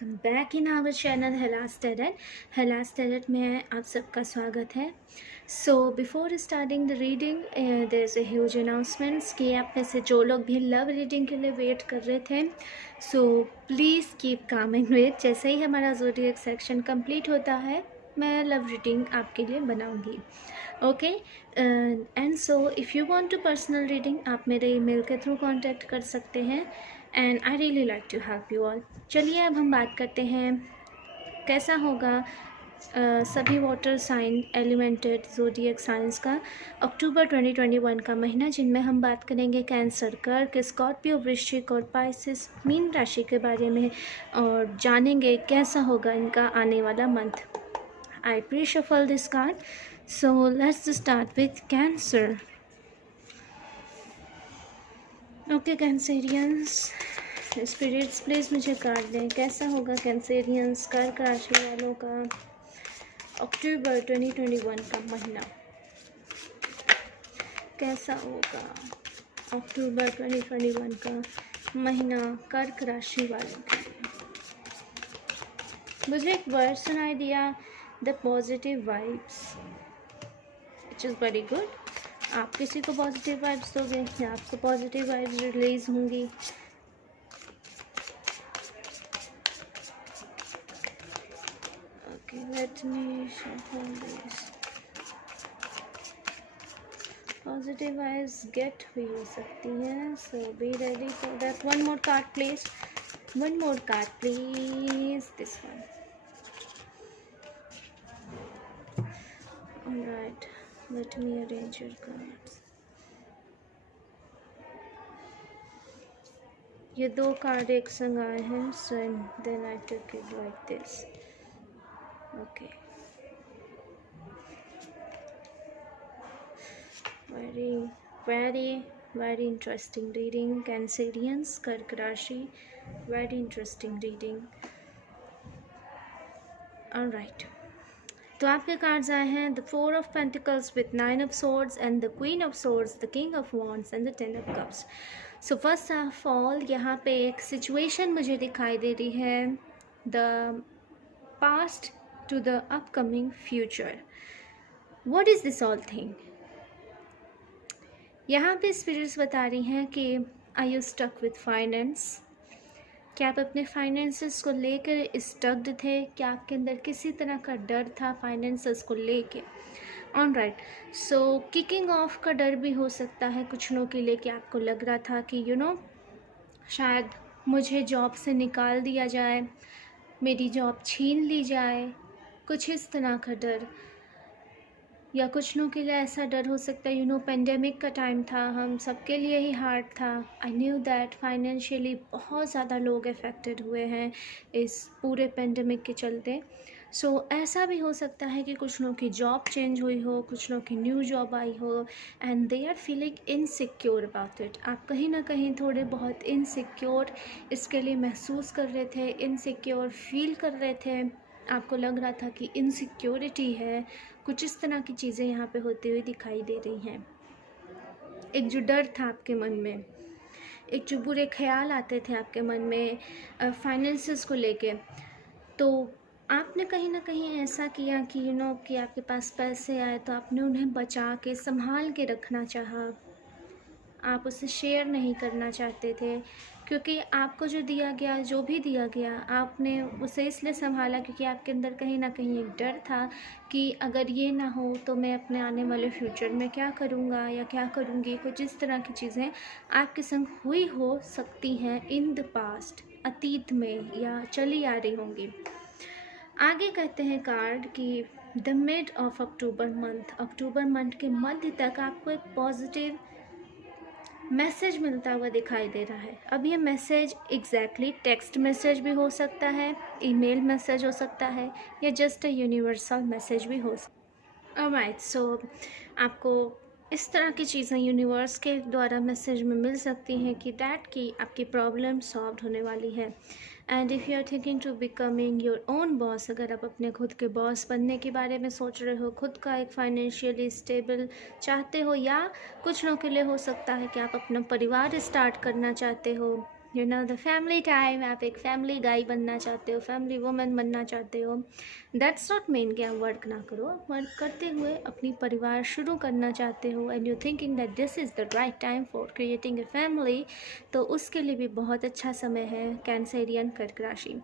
Welcome back in our channel हेलास टेरर में आप सबका स्वागत है। So before starting the reading there is a huge announcements कि आप में से जो लोग भी लव रीडिंग के लिए वेट कर रहे थे, so please keep calm and wait. जैसे ही हमारा ज़ोडिएक सेक्शन कंप्लीट होता है मैं लव रीडिंग आपके लिए बनाऊंगी। Okay, and so if you want to personal reading आप मेरे ईमेल के थ्रू कांटेक्ट कर सकते हैं and I really like to help you all. चलिए अब हम बात करते हैं कैसा होगा सभी water sign elemented zodiac signs का अक्टूबर 2021 का महीना, जिनमें हम बात करेंगे कैंसर, कर्क, स्कॉर्पियो, वृश्चिक और पाइसिस मीन राशि के बारे में और जानेंगे कैसा होगा इनका आने वाला month. I pre-shuffle this card, so let's start with Cancer. Okay, Cancerians, spirits please मुझे कार्ड दें, कैसा होगा कैंसेरियंस कर्क राशि वालों का अक्टूबर 2021 का महीना, कैसा होगा अक्टूबर 2021 का महीना कर्क राशि वालों के लिए। मुझे एक वर्ड सुनाई दिया, the positive vibes, which is very good. आप किसी को पॉजिटिव वाइब्स दोगे या आपको पॉजिटिव वाइब्स रिलीज होंगी। Okay, let me shuffle this. Positive vibes get हुई हो सकती हैं, so be ready for that. One more card please, one more card please, this one. Alright, let me arrange your cards. ये दो card एक संग आए हैं, so then I took it like this. Okay, very interesting reading, Cancerians, कर्क राशि, very interesting reading. Alright, तो आपके कार्ड्स आए हैं the 4 of Pentacles with 9 of Swords and the Queen of Swords, the King of Wands and the 10 of Cups. So first of all यहाँ पे एक situation मुझे दिखाई दे रही है, the past to the upcoming future. What is this all thing? यहाँ पे spirits बता रही हैं कि are you stuck with finance, क्या आप अपने फाइनेंसेस को लेकर स्टक्ड थे, क्या आपके अंदर किसी तरह का डर था फाइनेंसेस को लेके। ऑलराइट, सो किकिंग ऑफ का डर भी हो सकता है कुछ लोगों के लिए कि आपको लग रहा था कि शायद मुझे जॉब से निकाल दिया जाए, मेरी जॉब छीन ली जाए, कुछ इस तरह का डर। या कुछ लोगों के लिए ऐसा डर हो सकता है पेंडेमिक का टाइम था, हम सबके लिए ही हार्ड था। आई न्यू दैट फाइनेंशियली बहुत ज़्यादा लोग अफेक्टेड हुए हैं इस पूरे पेंडेमिक के चलते। सो ऐसा भी हो सकता है कि कुछ लोगों की जॉब चेंज हुई हो, कुछ लोगों की न्यू जॉब आई हो and they are feeling insecure about it. आप कहीं ना कहीं थोड़े बहुत इनसिक्योर इसके लिए महसूस कर रहे थे, इनसिक्योर फील कर रहे थे, आपको लग रहा था कि इनसिक्योरिटी है, कुछ इस तरह की चीज़ें यहाँ पे होती हुई दिखाई दे रही हैं। एक जो डर था आपके मन में, एक जो बुरे ख्याल आते थे आपके मन में फाइनेंसेस को लेके, तो आपने कहीं ना कहीं ऐसा किया कि कि आपके पास पैसे आए तो आपने उन्हें बचा के संभाल के रखना चाहा, आप उसे शेयर नहीं करना चाहते थे, क्योंकि आपको जो दिया गया, जो भी दिया गया, आपने उसे इसलिए संभाला क्योंकि आपके अंदर कहीं ना कहीं एक डर था कि अगर ये ना हो तो मैं अपने आने वाले फ्यूचर में क्या करूँगा या क्या करूँगी। कुछ इस तरह की चीज़ें आपके संग हुई हो सकती हैं इन द पास्ट, अतीत में, या चली आ रही होंगी। आगे कहते हैं कार्ड कि the mid of October month, October month के मध्य तक आपको एक पॉजिटिव मैसेज मिलता हुआ दिखाई दे रहा है। अब ये मैसेज एग्जैक्टली टेक्स्ट मैसेज भी हो सकता है, ईमेल मैसेज हो सकता है, या जस्ट अ यूनिवर्सल मैसेज भी हो सकता है। ऑलराइट, सो आपको इस तरह की चीज़ें यूनिवर्स के द्वारा मैसेज में मिल सकती हैं कि दैट की आपकी प्रॉब्लम सॉल्व होने वाली है। And if you are thinking to becoming your own boss, अगर आप अपने खुद के बॉस बनने के बारे में सोच रहे हो, खुद का एक फाइनेंशियली स्टेबल चाहते हो, या कुछ लोगों के लिए हो सकता है कि आप अपना परिवार स्टार्ट करना चाहते हो, you know the family time, आप एक फैमिली गाय बनना चाहते हो, फैमिली वुमन बनना चाहते हो। दैट्स नॉट मीन कि आप वर्क ना करो, वर्क करते हुए अपनी परिवार शुरू करना चाहते हो and you thinking that this is the right time for creating a family, तो उसके लिए भी बहुत अच्छा समय है कैंसेरियन कर्क राशि।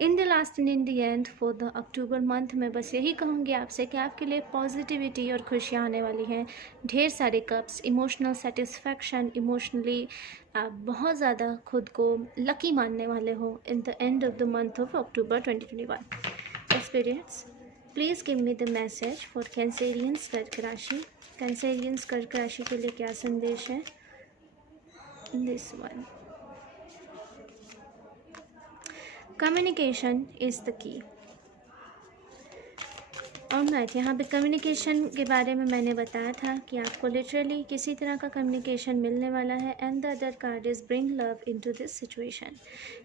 In the last and in the end for the October month में बस यही कहूँगी आपसे कि आपके लिए पॉजिटिविटी और खुशियाँ आने वाली हैं, ढेर सारे कप्स, इमोशनल सेटिस्फैक्शन, इमोशनली आप बहुत ज़्यादा खुद को लकी मानने वाले हो in the end of the month of October 2021। Experience, please give me the message for Cancerians कर्क राशि। कैंसेरियंस कर्क राशि के लिए क्या संदेश है? This one, communication is the की। ऑलराइट, यहाँ पे कम्युनिकेशन के बारे में मैंने बताया था कि आपको लिटरली किसी तरह का कम्युनिकेशन मिलने वाला है। And the other card is bring love into this situation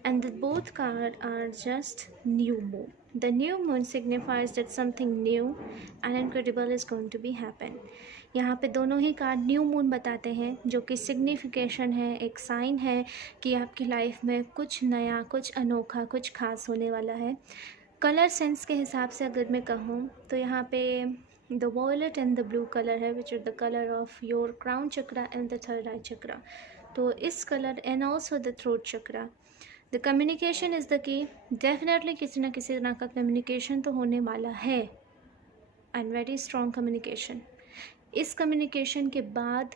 and the both card are just new moon. The new moon signifies that something new and incredible is going to be happen. यहाँ पे दोनों ही card new moon बताते हैं, जो कि signification है, एक sign है कि आपकी लाइफ में कुछ नया, कुछ अनोखा, कुछ खास होने वाला है। कलर सेंस के हिसाब से अगर मैं कहूँ तो यहाँ पे the violet and the blue colour है which is the colour of your crown chakra and the third eye chakra. तो इस colour and also the throat chakra, the communication is the key. Definitely किसी ना किसी तरह का कम्युनिकेशन तो होने वाला है एंड वेरी स्ट्रॉन्ग कम्युनिकेशन। इस कम्युनिकेशन के बाद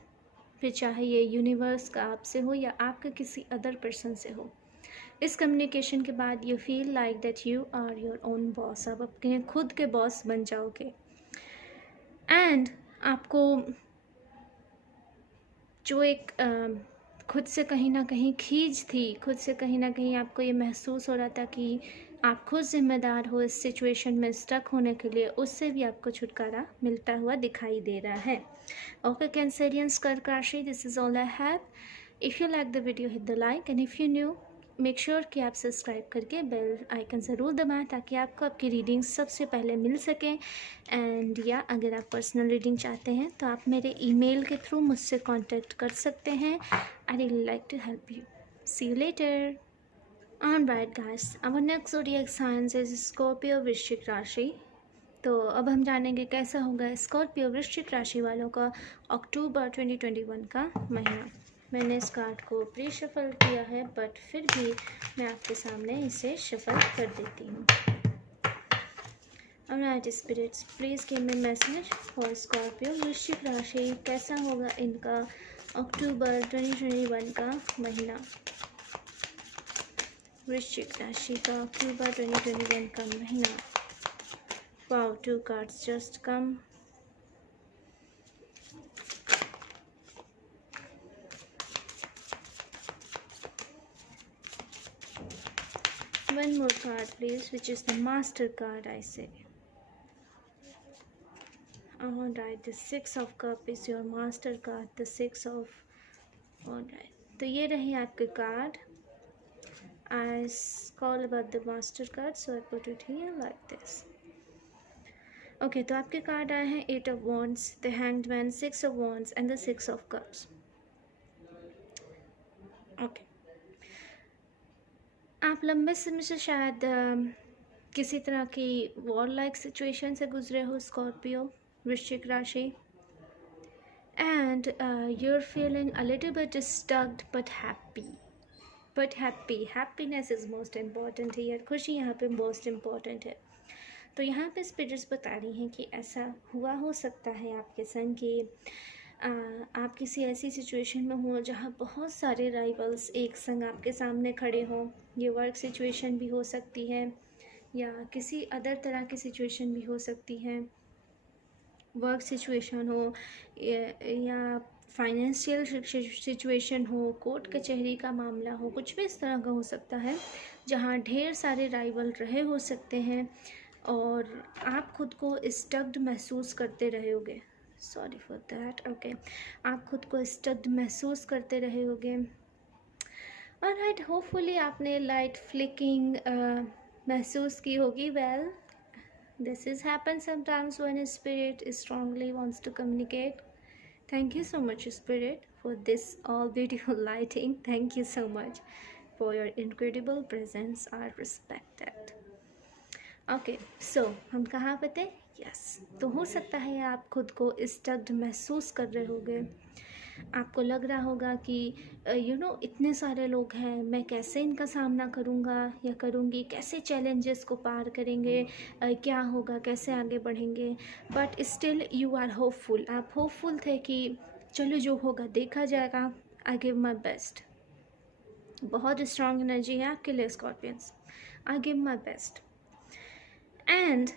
फिर चाहे ये यूनिवर्स का आपसे हो या आपके किसी अदर पर्सन से हो, इस कम्युनिकेशन के बाद you feel like that you are your own boss. आप अपने खुद के बॉस बन जाओगे एंड आपको जो एक खुद से कहीं ना कहीं खींच थी, खुद से कहीं ना कहीं आपको ये महसूस हो रहा था कि आप खुद जिम्मेदार हो इस सिचुएशन में स्टक होने के लिए, उससे भी आपको छुटकारा मिलता हुआ दिखाई दे रहा है। ओके कैंसेरियंस कर्क राशि, this is all I have. If you like the video hit the like and if you new make sure कि आप सब्सक्राइब करके बेल आइकन ज़रूर दबाएं ताकि आपको आपकी रीडिंग सबसे पहले मिल सकें। एंड या अगर आप पर्सनल रीडिंग चाहते हैं तो आप मेरे ईमेल के थ्रू मुझसे कांटेक्ट कर सकते हैं। I really like to help you. See you later. Alright guys, our next zodiac sign is Scorpio वृश्चिक राशि। तो अब हम जानेंगे कैसा होगा स्कॉर्पियो वृश्चिक राशि वालों का अक्टूबर 2021 का महीना। मैंने इस कार्ड को प्री शफल किया है बट फिर भी मैं आपके सामने इसे शफल कर देती हूँ। Alright spirits, please give me message for Scorpio वृश्चिक राशि। कैसा होगा इनका अक्टूबर 2021 का महीना। वृश्चिक राशि का अक्टूबर 2021 का महीना। Wow, 2 cards just come. One more card please, which is the master card I say. Alright, the 6 of cup is your master card, the 6 of, alright, तो ये रही आपके card. I call about the master card, so I put it here like this. Okay, तो आपके card आए हैं 8 of wands, the hanged man, 6 of wands and the 6 of cups. Okay, आप लंबे समय से शायद किसी तरह की वॉर लाइक सिचुएशन से गुजरे हो स्कॉर्पियो वृश्चिक राशि। And you're feeling a little bit stuck but happy. Happiness is most important here. खुशी यहाँ पे most important है। तो यहाँ पे स्पिरिट्स बता रही हैं कि ऐसा हुआ हो सकता है आपके संग कि आप किसी ऐसी सिचुएशन में हो जहाँ बहुत सारे राइवल्स एक संग आपके सामने खड़े हों। ये वर्क सिचुएशन भी हो सकती है या किसी अदर तरह की सिचुएशन भी हो सकती है। वर्क सिचुएशन हो या फाइनेंशियल सिचुएशन हो, कोर्ट कचहरी का मामला हो, कुछ भी इस तरह का हो सकता है जहाँ ढेर सारे राइवल रहे हो सकते हैं और आप खुद को स्टक्ड महसूस करते रहोगे। Sorry for that. ओके, आप खुद को स्टक्ड महसूस करते रहे होगे। ऑलराइट, होपफुली आपने लाइट फ्लिकिंग महसूस की होगी। Well, this is happen sometimes when a spirit strongly wants to communicate. Thank you so much spirit for this all beautiful lighting. Thank you so much. for your incredible presence are respected. Okay so हम कहाँ पे थे? Yes, तो हो सकता है आप खुद को स्टक्ड महसूस कर रहे होगे, आपको लग रहा होगा कि इतने सारे लोग हैं, मैं कैसे इनका सामना करूँगा या करूँगी, कैसे चैलेंजेस को पार करेंगे, क्या होगा, कैसे आगे बढ़ेंगे, but still you are hopeful. आप होपफुल थे कि चलो जो होगा देखा जाएगा, आई गिव माई बेस्ट। बहुत स्ट्रॉन्ग एनर्जी है आपके लिए Scorpions, I give my best. And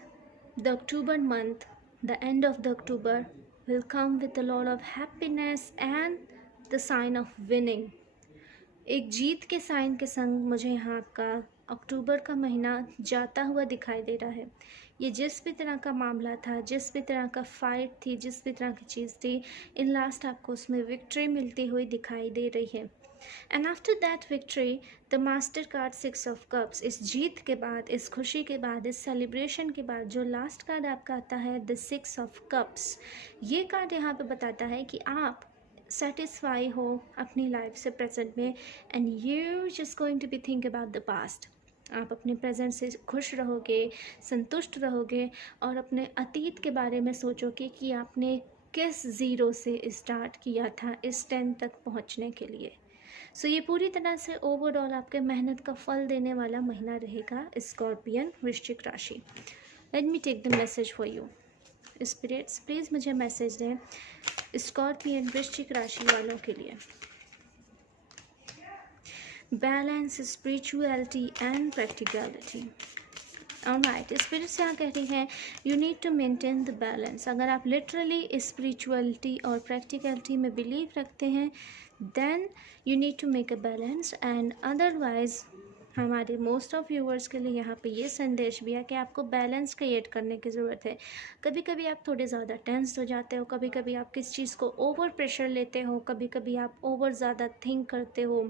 the October month, the end of the October will come with a lot of happiness and the sign of winning. एक जीत के sign के संग मुझे यहाँ आपका अक्टूबर का महीना जाता हुआ दिखाई दे रहा है। ये जिस भी तरह का मामला था, जिस भी तरह का फाइट थी, जिस भी तरह की चीज़ थी, इन लास्ट आपको उसमें विक्ट्री मिलती हुई दिखाई दे रही है। And after that victory the master card 6 of cups, इस जीत के बाद, इस खुशी के बाद, इस सेलिब्रेशन के बाद जो लास्ट कार्ड आपका आता है द 6 ऑफ कप्स, ये कार्ड यहाँ पे बताता है कि आप सेटिस्फाई हो अपनी लाइफ से प्रेजेंट में, and you just going to be think about the past. आप अपने प्रेजेंट से खुश रहोगे, संतुष्ट रहोगे और अपने अतीत के बारे में सोचोगे कि आपने किस ज़ीरो से स्टार्ट किया था इस 10 तक पहुंचने के लिए। सो ये पूरी तरह से ओवरऑल आपके मेहनत का फल देने वाला महीना रहेगा स्कॉर्पियन वृश्चिक राशि। Let me take the message for you. Spirits please मुझे मैसेज दें स्कॉर्पियन वृश्चिक राशि वालों के लिए। Balance, spirituality and practicality. Alright, spirits यहाँ कह रही हैं you need to maintain the balance. अगर आप लिटरली स्पिरिचुअलिटी और प्रैक्टिकलिटी में बिलीव रखते हैं then you need to make a balance, and otherwise हमारे मोस्ट ऑफ व्यूअर्स के लिए यहाँ पे ये संदेश भी है कि आपको बैलेंस क्रिएट करने की ज़रूरत है। कभी कभी आप थोड़े ज़्यादा टेंस हो जाते हो, कभी कभी आप किस चीज़ को ओवर प्रेशर लेते हो, कभी कभी आप ओवर ज़्यादा थिंक करते हो,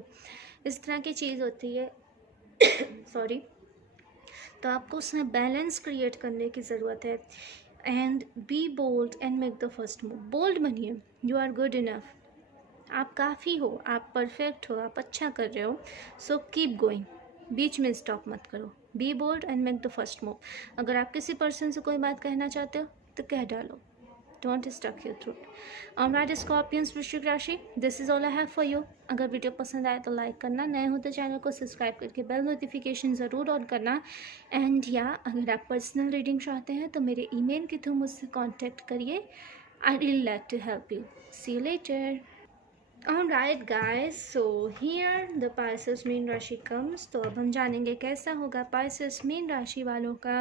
इस तरह की चीज़ होती है सॉरी। तो आपको उसमें बैलेंस क्रिएट करने की ज़रूरत है। And be bold and make the first move. Bold बनिए, यू आर गुड इनफ, आप काफ़ी हो, आप परफेक्ट हो, आप अच्छा कर रहे हो। सो कीप गोइंग, बीच में स्टॉप मत करो। Be bold and make the first move. अगर आप किसी पर्सन से कोई बात कहना चाहते हो तो कह डालो, don't stuck your throat. Alright Scorpions वृश्चिक राशि, this is all I have for you. अगर वीडियो पसंद आए तो लाइक करना, नए हो तो चैनल को सब्सक्राइब करके बेल नोटिफिकेशन ज़रूर ऑन करना। एंड या अगर आप पर्सनल रीडिंग चाहते हैं तो मेरे ईमेल के थ्रू मुझसे कॉन्टैक्ट करिए। I really like to help you. See you later. Alright guys, so here the Pisces मीन राशि comes। तो अब हम जानेंगे कैसा होगा Pisces मीन राशि वालों का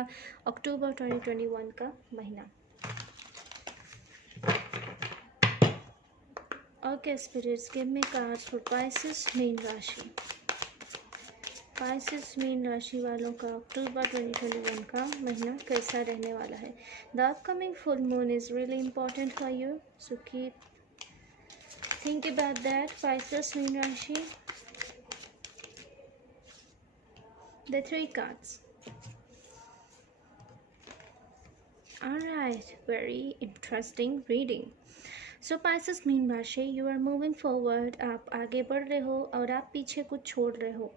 अक्टूबर 2021 का महीना। Okay spirits, give me cards for Pisces मीन राशि। Pisces मीन राशि वालों का अक्टूबर 2021 का महीना कैसा रहने वाला है। The upcoming full moon is really important for you, so keep think about that Pisces मीन राशि। The 3 cards. Alright, very interesting reading. So Pisces मीन राशि, you are moving forward। आप आगे बढ़ रहे हो और आप पीछे कुछ छोड़ रहे हो।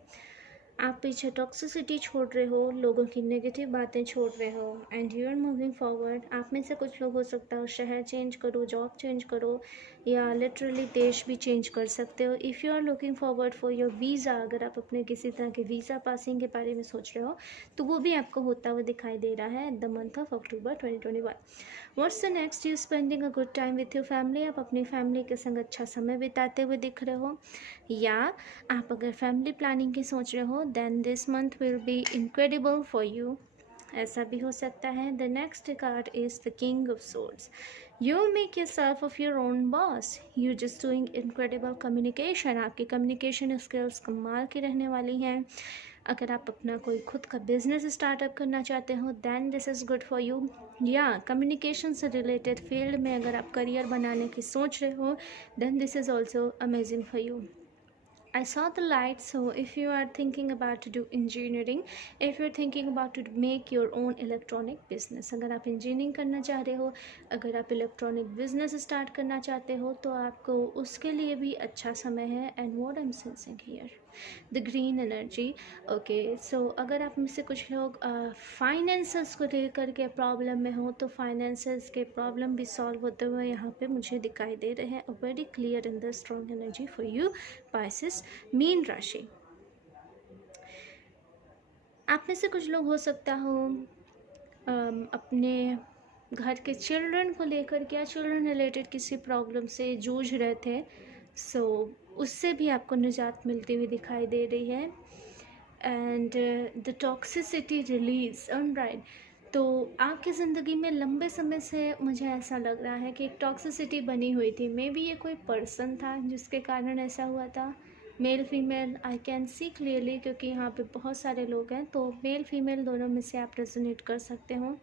आप पीछे टॉक्सिसिटी छोड़ रहे हो, लोगों की नेगेटिव बातें छोड़ रहे हो, and you are moving forward. आप में से कुछ लोग हो सकता हो शहर चेंज करो, जॉब चेंज करो, या लिटरली देश भी चेंज कर सकते हो। If you are looking forward for your visa, अगर आप अपने किसी तरह के वीज़ा पासिंग के बारे में सोच रहे हो तो वो भी आपको होता हुआ दिखाई दे रहा है at the month of October 2021। What's the next? You spending a good time with your family. आप अपनी फैमिली के संग अच्छा समय बिताते हुए दिख रहे हो, या आप अगर फैमिली प्लानिंग की सोच रहे हो then this month will be incredible for you, ऐसा भी हो सकता है। The next card is the king of swords. You make yourself of your own boss, you just doing incredible communication. आपकी कम्युनिकेशन स्किल्स कमाल की रहने वाली हैं। अगर आप अपना कोई खुद का बिजनेस स्टार्टअप करना चाहते हो then this is good for you, या कम्युनिकेशन से रिलेटेड फील्ड में अगर आप करियर बनाने की सोच रहे हो then this is also amazing for you. I saw the light. So if you are thinking about to do engineering, if you're thinking about to make your own electronic business, अगर आप engineering करना चाह रहे हो, अगर आप electronic business start करना चाहते हो, तो आपको उसके लिए भी अच्छा समय है. And what I am sensing here, the green energy. Okay, so अगर आप में से कुछ लोग फाइनेंसेस को लेकर के प्रॉब्लम में हो, तो फाइनेंसेस के प्रॉब्लम भी सॉल्व होते हुए यहाँ पे मुझे दिखाई दे रहे हैं. Very clear in the strong energy for you Pisces मीन राशि. आप में से कुछ लोग हो सकता हो अपने घर के चिल्ड्रन को लेकर के या चिल्ड्रन रिलेटेड किसी प्रॉब्लम से जूझ रहे थे. सो उससे भी आपको निजात मिलती हुई दिखाई दे रही है. And the toxicity release on right. तो आपकी ज़िंदगी में लंबे समय से मुझे ऐसा लग रहा है कि एक टॉक्सिसिटी बनी हुई थी. मे बी ये कोई पर्सन था जिसके कारण ऐसा हुआ था. Male female I can see clearly, क्योंकि यहाँ पे बहुत सारे लोग हैं, तो मेल फीमेल दोनों में से आप रेजोनेट कर सकते हो.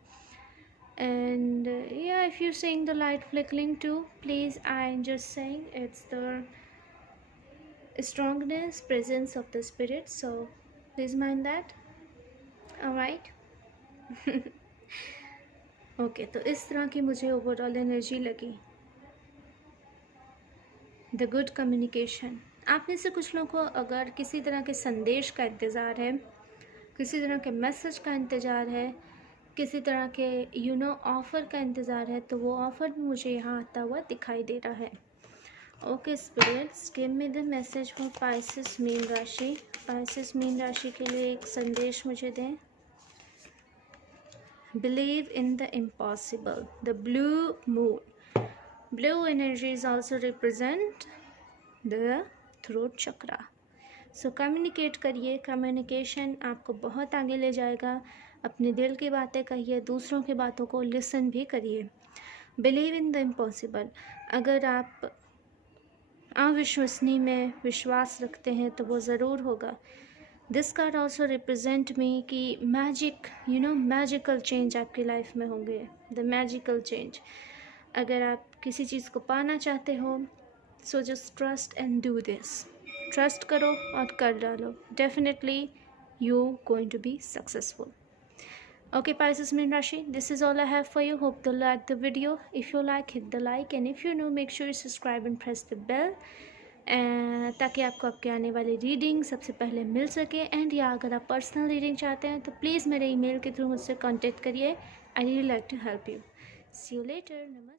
And yeah, if you're seeing the light flickering too, please, I'm just saying it's the strongness presence of the spirit, so please mind that. All right. Okay, तो इस तरह की मुझे ओवरऑल एनर्जी लगी. The good communication. आप में से कुछ लोगों को अगर किसी तरह के संदेश का इंतज़ार है, किसी तरह के मैसेज का इंतज़ार है, किसी तरह के ऑफ़र का इंतज़ार है, तो वो ऑफ़र भी मुझे यहाँ आता हुआ दिखाई दे रहा है. Okay spirits, give me the message for Pisces मीन राशि. पाइसेस मीन राशि के लिए एक संदेश मुझे दें. Believe in the impossible. The blue moon. Blue energies also represent the throat chakra. So communicate करिए. कम्युनिकेशन आपको बहुत आगे ले जाएगा. अपने दिल की बातें कहिए, दूसरों की बातों को लिसन भी करिए. Believe in the impossible. अगर आप अविश्वसनीय में विश्वास रखते हैं तो वो ज़रूर होगा. This card also represent me कि मैजिक मैजिकल चेंज आपकी लाइफ में होंगे. The magical change. अगर आप किसी चीज़ को पाना चाहते हो, so just trust and do this. Trust करो और कर डालो. Definitely you going to be successful. Okay Pisces Mean Rashi, this is all I have for you. Hope you like the video. If you like, hit the like, and if you're new, make sure you subscribe and press the bell, ताकि आपको आपके आने वाली reading सबसे पहले मिल सके. And या अगर आप पर्सनल रीडिंग चाहते हैं तो प्लीज़ मेरे ईमेल के थ्रू मुझसे कांटेक्ट करिए. I really like to help you. See you later. नमस्ते.